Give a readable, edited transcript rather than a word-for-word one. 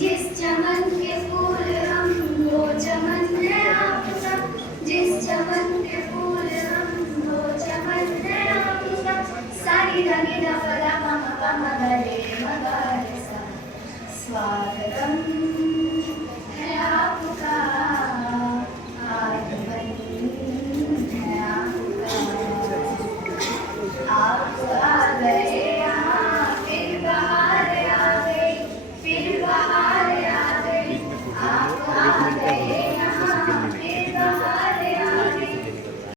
जिस चमन के फूल हम वो चमन है आपका, जिस चमन के फूल हम वो चमन है आपका। सारी धनी ध पदा मम पम गरे मगरे सा स्वागतम।